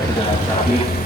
sudah tapi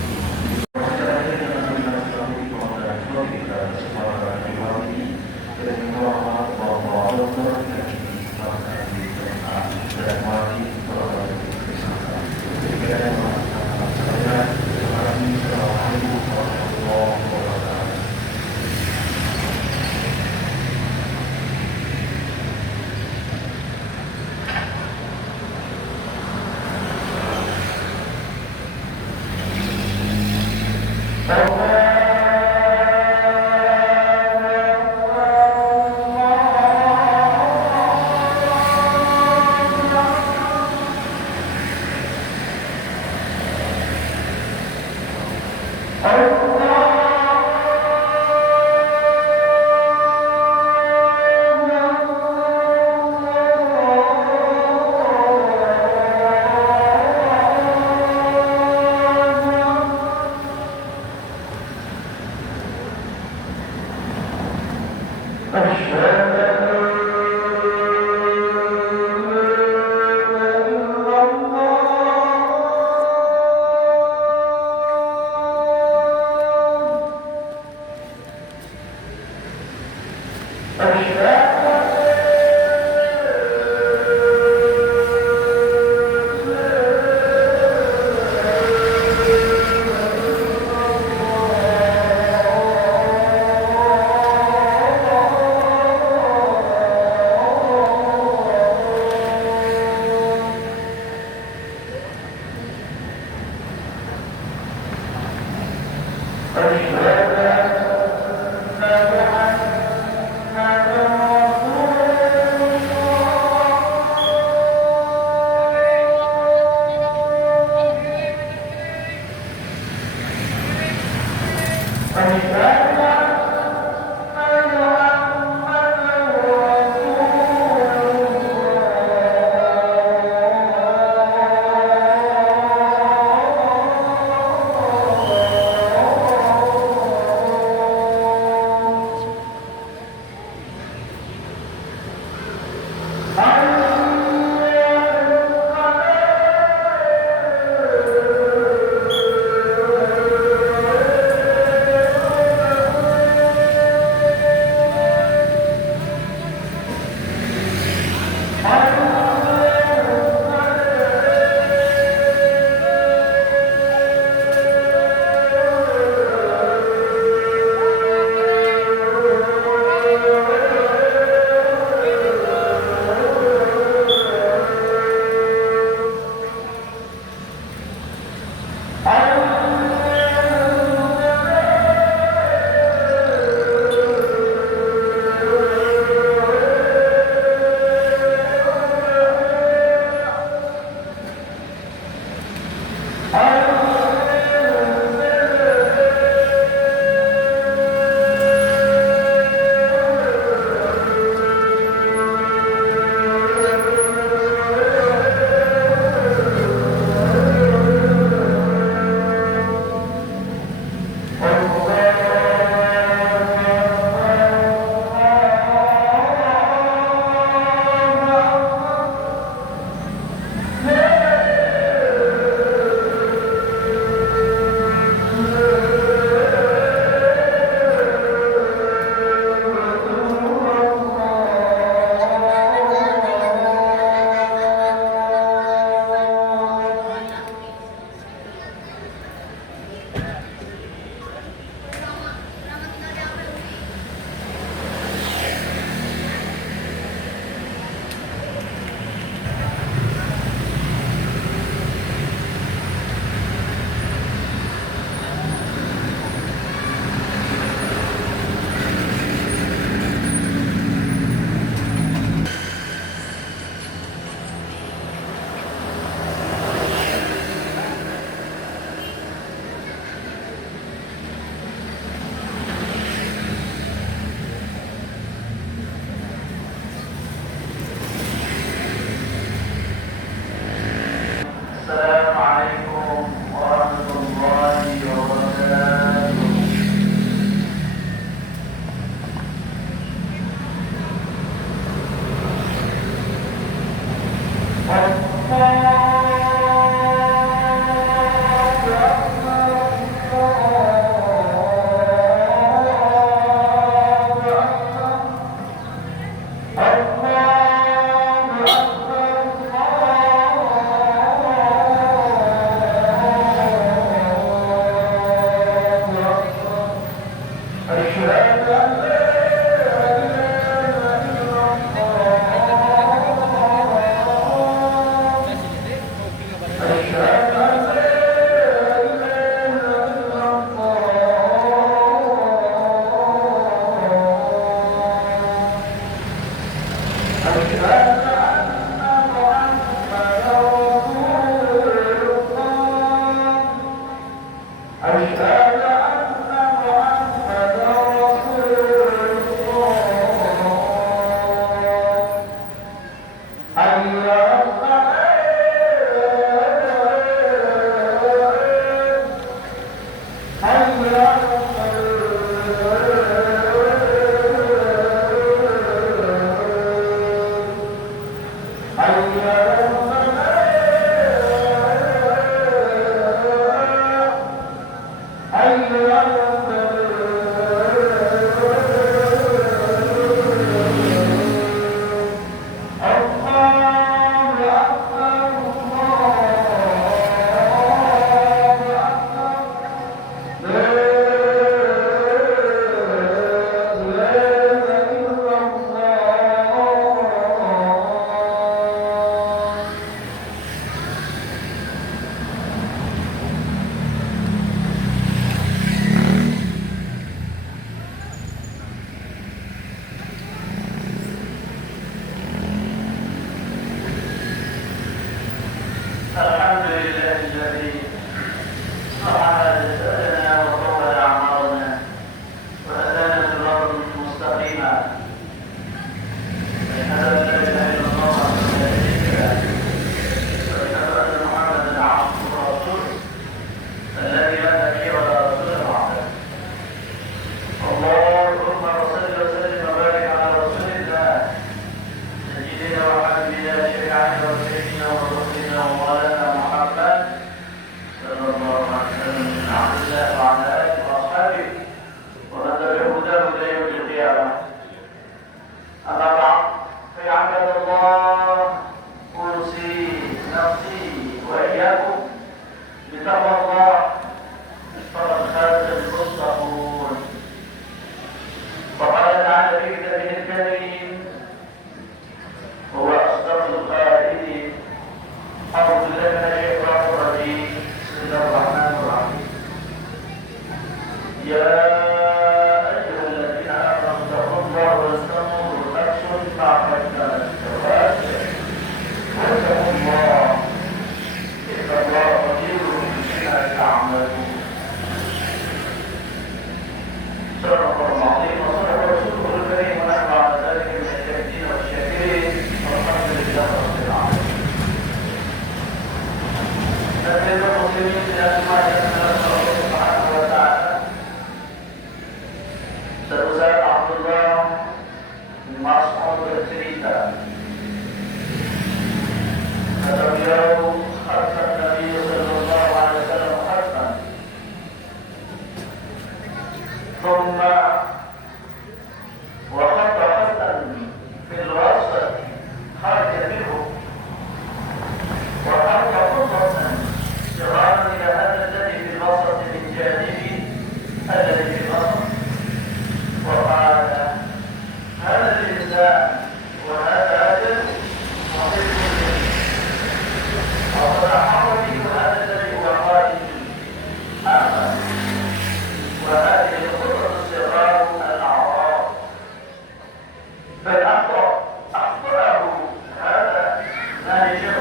بتقوى الله فقد فاز المتقون. وقال تعالى في كتابه الكريم: هو أصدق القائلين. أعوذ بالله من الشيطان الرجيم. بسم الله الرحمن الرحيم. يا أيها الذين آمنوا اتقوا الله ولتنظر نفس ما قدمت لغد واتقوا الله إن الله خبير بما تعملون. صدق الله العظيم وصدق رسوله الكريم ونحن على ذلك من الشاهدين والشاكرين والحمد لله رب العالمين. نسأل المسلمين من أسماء الله سبحانه وتعالى. Ustaz Abdullah bin Mas'ud bercerita, kata beliau, khatam Nabi sallallahu alaihi wasallam khatam, thumma wa khatta khatam fil wasat kharaja minhu wa khatta khatam siraran ila hadha alladhi fil wasat min janibi alladhi fil wasat. وقال هذا الإنسان وهذا أجل وصدق وصدحه هذا الذي هو قائد آخر. وهذه الخطة الصغار الأعراض فأخطأه هذا ناجح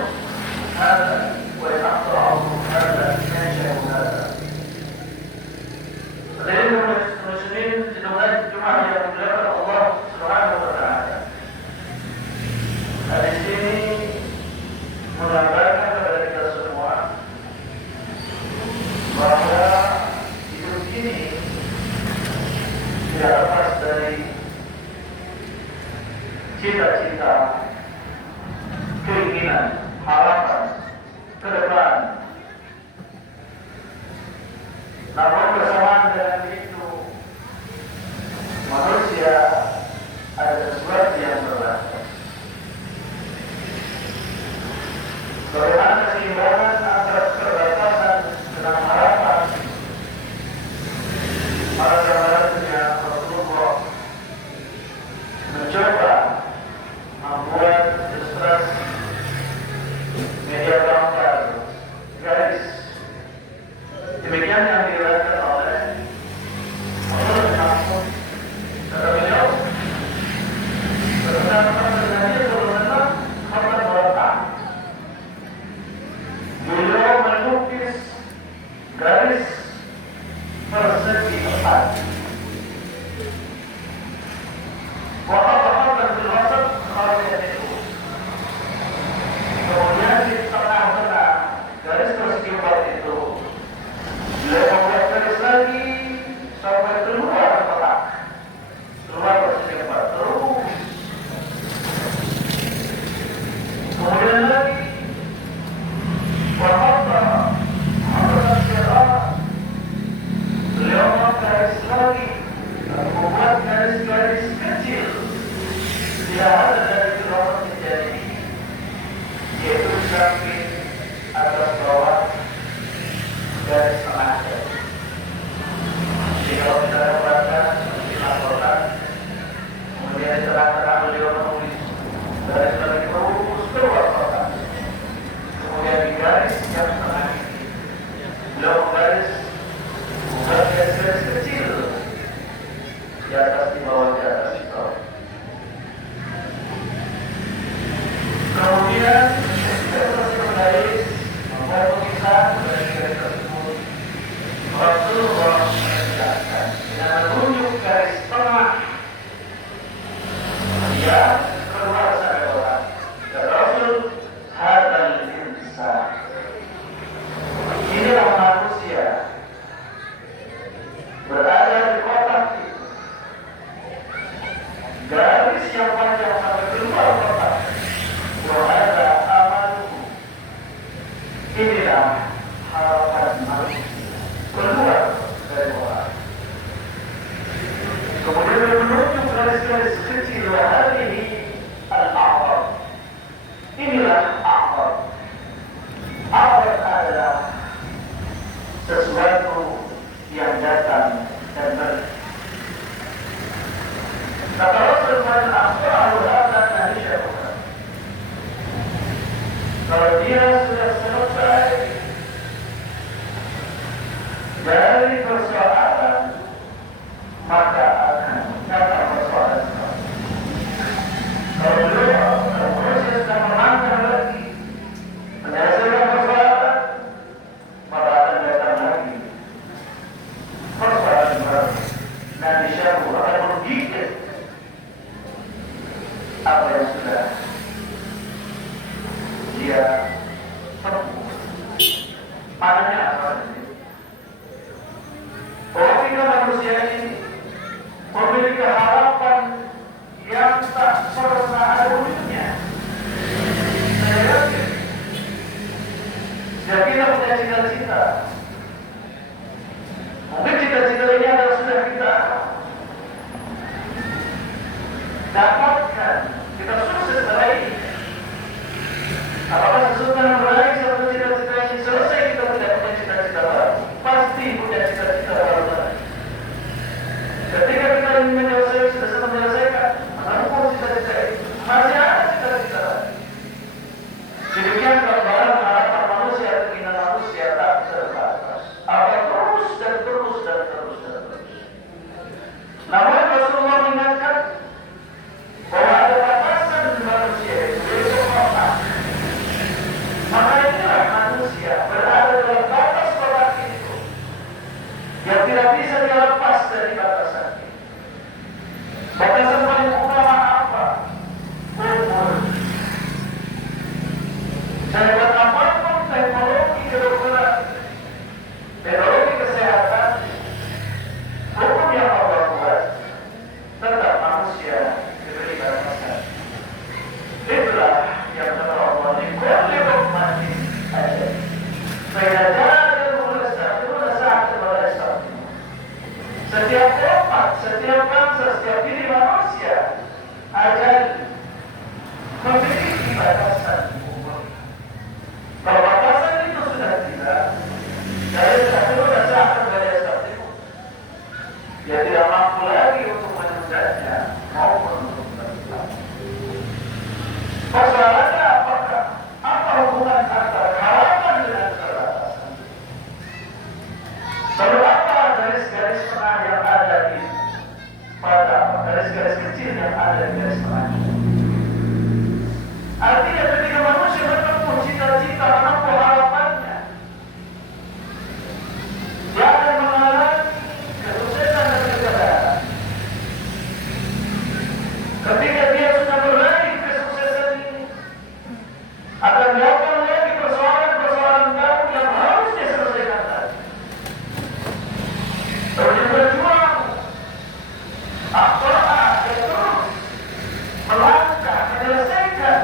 هذا وإن أخطأه هذا ناجح هذا. لأن المسلمين في دولة الجمعة يقولون الله سبحانه وتعالى. Hadis ini menggambarkan kepada kita semua bahwa hidup ini tidak lepas dari cita-cita, keinginan, harapan ke depan. Namun bersamaan dengan itu, manusia ada sesuatu yang berbeda. Bagaimana keseimbangan antara keterbatasan dengan harapan? Para gambarannya Rasulullah mencoba membuat ilustrasi media gambar garis. Demikian yang diriwayatkan oleh Abdullah bin Mas'ud. Kata beliau, berdasarkan Nabi SAW khatam meletak. Beliau melukis garis persegi empat. Wahab fil wasat kharajat minhu. Kemudian di tengah-tengah garis persegi empat itu beliau membuat garis lagi sampai keluar kotak, keluar persegi empat terus. Kemudian lagi beliau membuat garis lagi, membuat garis-garis kecil. Tidak ada dari keluar menjadi, yaitu samping atas bawah garis tengah. Jadi kalau kita dapatkan, dilaporkan, kemudian di tengah-tengah beliau menulis garis lagi terus keluar kotak. Kemudian di garis yang tengah ini beliau menggaris bukan garis-garis kecil di atas, di bawah, di atas, di bawah. Kemudian kita masih menggaris membuat tulisan garis-garis tersebut. Rasulullah menjelaskan dengan menunjuk garis tengah yang keluar sampai bawah. Dan Rasul hadal insan, inilah manusia berada di kotak itu. Garis yang panjang sampai keluar kotak. Wahada amaluhu, inilah harapan manusia keluar dari bawah. Kemudian menunjuk garis-garis kecil. Wahadihi al-a'rad, inilah a'rad. A'rad adalah persoalan, maka akan datang persoalan. Kalau manusia sedang melangkah lagi menyelesaikan persoalan, maka akan datang lagi persoalan baru. Nanti syaitan akan menggigit apa yang sudah dia tempuh. Maknanya apa? Bahwa kita manusia ini memiliki harapan yang tak pernah ada wujudnya. Saya yakin setiap kita punya cita-cita. Mungkin cita-cita ini adalah sudah kita dapatkan, kita sukses meraih. Apakah sesungguhnya meraih satu cita-cita ini selesai kita tidak punya cita-cita baru? Pasti punya cita-cita baru lagi. Ketika kita ingin menyelesaikan, menempuh cita-cita ini, masih ada cita-cita lagi. Demikian gambaran harapan manusia, keinginan manusia tak terbatas. Apa terus dan terus dan terus dan terus. Namun Rasulullah mengingatkan bahwa ada batasan di manusia itu, yaitu otak. Maka inilah manusia berada dalam batas otak itu yang tidak bisa dilepas dari batasan itu. Batasan paling utama apa? Umur. Sehebat apapun teknologi kedokteran, teknologi kesehatan, hukum yang Allah buat, tetap manusia diberi batasan. Itulah yang telah Allah dikulli rahmati aja. Setiap umat, setiap bangsa, setiap diri manusia akan memiliki batasan umur. Kalau batasan itu sudah tidak, dari satu dasar kepada satu, dia tidak mampu lagi untuk menundanya maupun untuk menentang. Persoalannya apakah? Apa hubungan antara harapan dengan keterbatasan? Lalu apa garis-garis tengah yang ada di pada garis-garis kecil yang ada di garis tengah? Artinya ketika manusia menempuh cita-cita, menempuh harapannya, dia akan mengalami kesuksesan dan kegagalan. Ketika dia sudah meraih kesuksesan ini, akan datang lagi persoalan-persoalan baru yang harus diselesaikan tadi. Terus berjuang, terus melangkah, menyelesaikan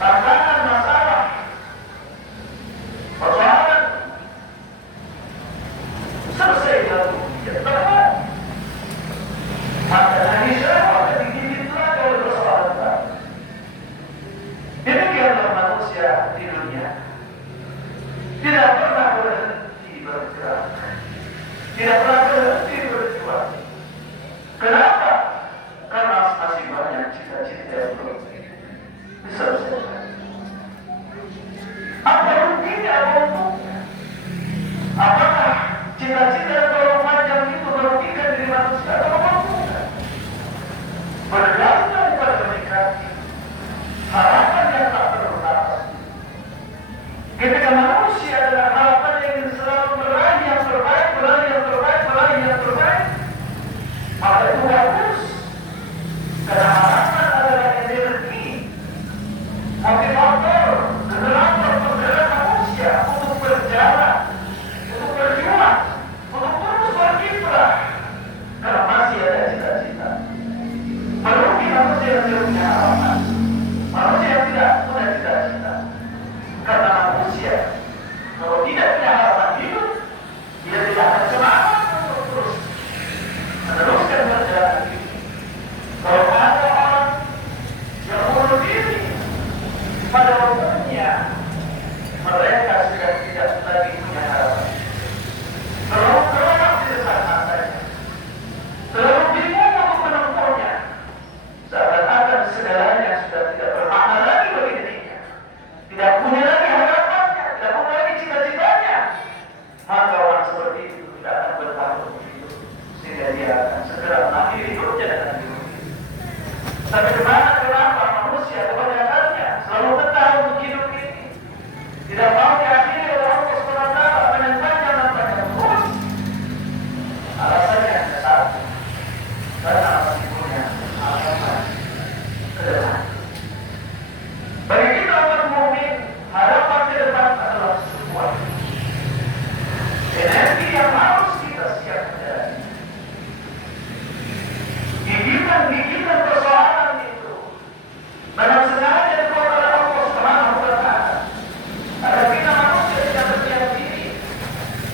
tantangan masalah, persoalan, selesai lalu dia tepat. Maka dari siapa digigit lagi oleh persoalan baru. Demikianlah manusia di dunia tidak pernah berhenti bergerak, tidak pernah berhenti berjuang. Kenapa? Karena masih banyak cita-cita yang belum diselesaikan. Apa ruginya, apa untungnya? Apakah cita-cita yang terlalu panjang itu merugikan diri manusia atau menguntungkan? Bergantung pada menikmati harapan yang tak terbatas. Ketika manusia adalah harapan yang ingin selalu meraih yang terbaik, meraih yang terbaik,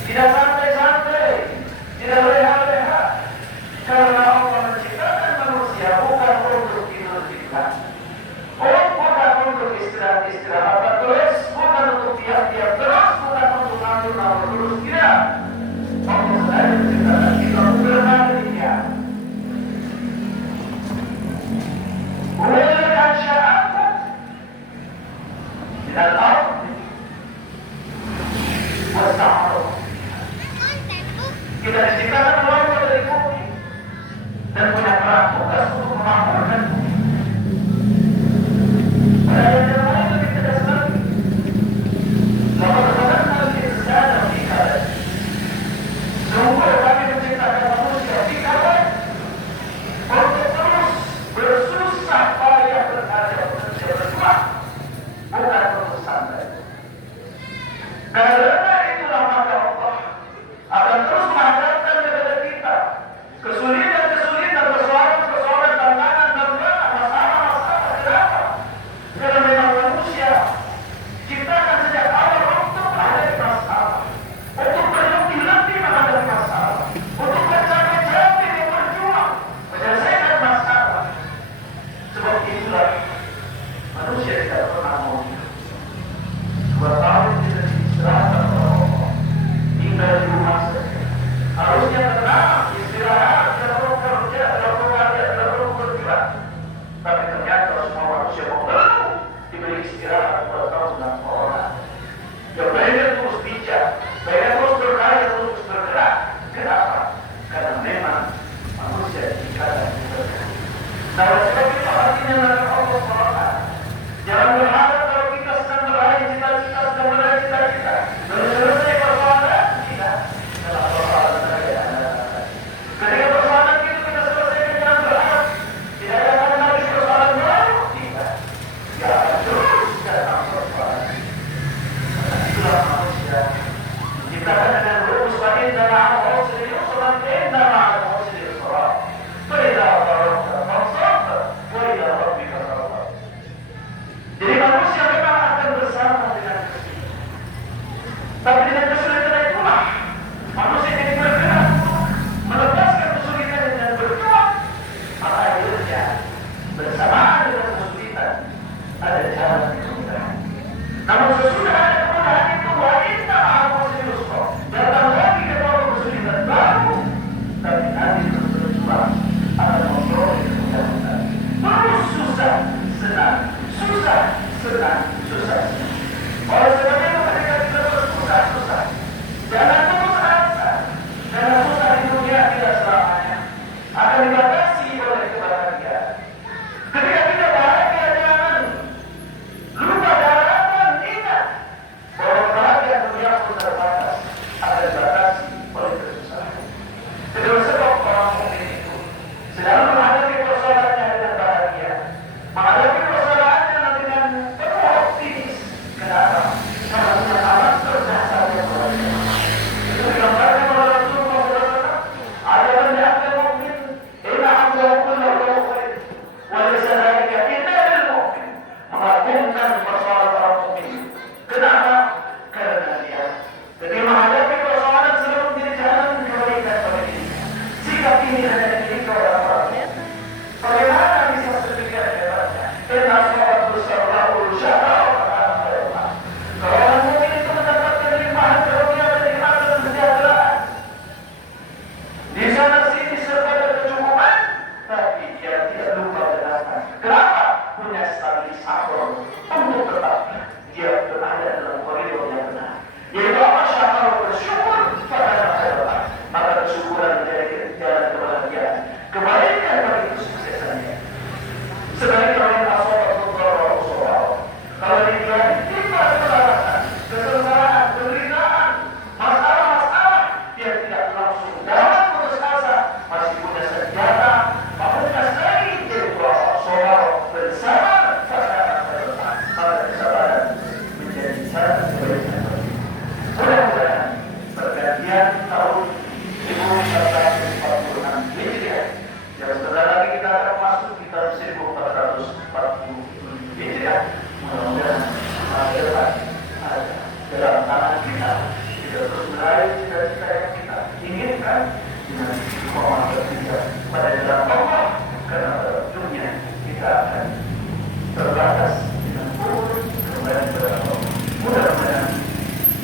Tidak santai-santai, tidak leha-leha. Karena Allah menciptakan manusia bukan untuk tidur-tiduran, bukan untuk istirahat-istirahat terus, bukan untuk tiap-tiap terus, bukan untuk nganggur-nganggur terus, tidak. Allah sengaja menciptakan kita untuk berbahagia. Ulilkan sya'akum minal ardi wasa'aruh. Kita diciptakan keluar dari bumi dan punya peran tugas untuk memakmurkan bumi. Pada yang lain lebih tegas lagi. Lalu katakan al-insan fi kabad. Sungguh kami menciptakan manusia fi kabad untuk terus bersusah payah bekerja berjuang, bukan untuk santai. Karena itulah maka Allah akan terus menghadapkan kepada kita kesulitan-kesulitan, persoalan-persoalan, tantangan-tantangan, masalah-masalah. Kenapa? Karena memang manusia ciptakan sejak awal untuk menghadapi masalah, untuk berlebih-lebih menghadapi masalah, untuk bercapek-capek dan berjuang menyelesaikan masalah. Sebab itulah manusia tidak pernah mau 2 tahun tidak diserahkan oleh Allah, tinggal di rumah saja. Harusnya tenang, istirahat, tidak perlu kerja, tidak perlu kerja, tidak perlu bergerak. Tapi ternyata semua manusia mengeluh diberi istirahat 2 tahun dan orang. Yang pengen terus bijak, pengen terus berkarya, terus bergerak. Kenapa? Karena memang manusia dikatakan bergerak. Nah, oleh sebab itu artinya dari Allah SWT. Jangan berharap kalau kita sedang meraih cita-cita, sedang meraih cita-cita, lalu selesai persoalan kita. Dalam persoalan tadi ada. Ketika persoalan itu kita selesaikan, jangan berharap tidak akan lagi persoalan baru. Tidak. Ya, terus datang persoalan. Karena itulah manusia diciptakan dengan rumus batin dan amal serius, dan indah amal serius. Berilah Allah maksud, berilah Rabbika sahabat. Jadi manusia memang akan bersama dengan kesulitan. Tapi dengan kesulitan itulah manusia jadi bergerak untuk melepaskan kesulitan dan berjuang. Maka akhirnya bersamaan dengan kesulitan ada jalan kemudahan. Namun sesudah ada kemudahan itu, wa inna ma'al usri yusra. Datang lagi kepada kesulitan baru terus meraih cita-cita yang kita inginkan dengan istiqomah berpijak pada jalan Allah, karena dunia kita akan terbatas dengan kembali kepada Allah. Mudah-mudahan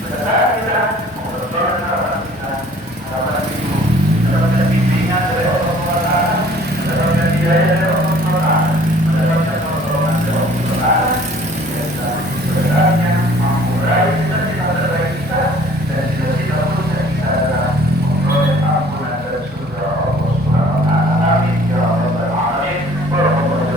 pada saat kita memperjuangkan harapan kita, harapan itu mendapatkan bimbingan dari Allah SWT, mendapatkan hidayah dari Allah SWT, mendapatkan pertolongan dari Allah SWT, kita sebenarnya mampu meraih cita-cita terbaik kita, dan cita-cita puncak kita adalah memperoleh ampunan dan surga Allah SWT. Amin ya rabbal alamin. Warahmatullahi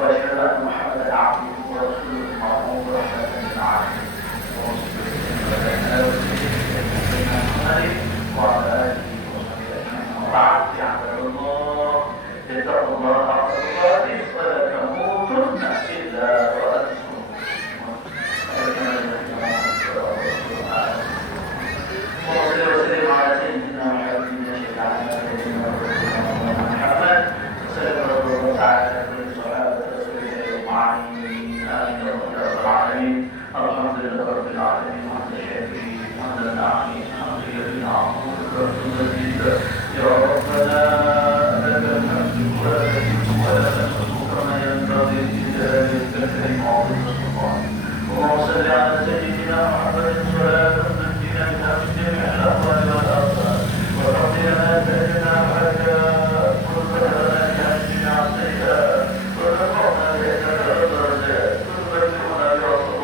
واشهد ان محمدا عبده ورسوله المرحوم رحمه للعالمين وعلى اله وصحبه اجمعين. وبعد يا عباد الله اتقوا الله حق تقاته ولا تموتن الا وانتم وصلى وسلم على سيدنا وحبيبنا شفيعنا سيدنا محمد وسلم الله تعالى الحمد لله رب العالمين وحمد الشاكرين وحمد الناعمين الحمد لله عظيم المجيد يا ربنا لك الحمد ولك الحمد ولك الحمد كما ينبغي لجلالك الكريم وعظيم السلطان. اللهم صل على سيدنا محمد صلاة تنجينا بها من جميع الاهوال والافات وتقضي لنا سيدنا حاجات وتطهرنا بها من جميع السيئات وترفعنا بها الدرجات وتبلغنا برسول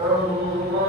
Allah